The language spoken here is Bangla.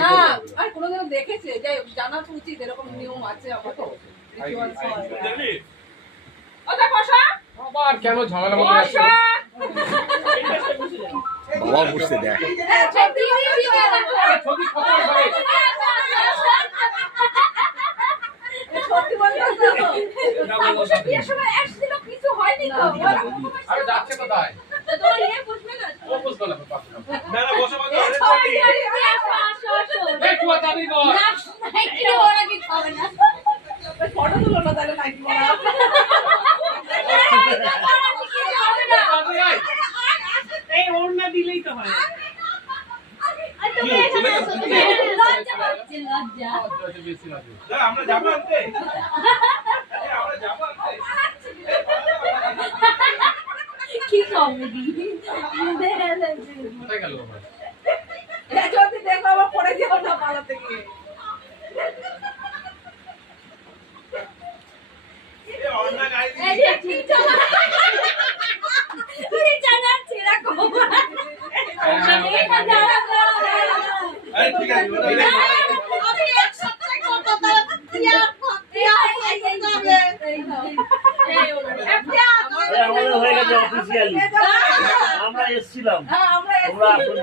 না আর কোনোদিন দেখেছে যে জানা তো উচিত এরকম নিয়ম আছে আমাদের ওটা বসা আবার কেন ঝামেলা মতো আসছে বাবা বসে দেখ সত্যি বলতে তো বিয়ের সময় একদিনও কিছু হয়নি তো আরে যাচ্ছে কোথায় তোমার নিয়ে বসবে না ও বসবে না পাশে না না বসে বসে এই তুই তাড়াতাড়ি বল একটু ওরা কি খাবে না ফটো তুলো না তাহলে নাকি বলা এই ওড়না দিলেই তো হয় আমরা যাবো আনতে আমরা যাবো আনতে কি কমেডি কোথায় গেল বাবা যদি দেখো আবার পড়ে যাও না পালাতে গিয়ে এই ওড়না গায়ে দিয়ে এই যে ঠিক চলা তুই জানাচ্ছিস এরকম আরে ঠিক আছে আমি এক সপ্তাহে কত তারা আমাদের হয়ে গেছে অফিসিয়ালি আমরা এসেছিলাম তোমরা আসোনি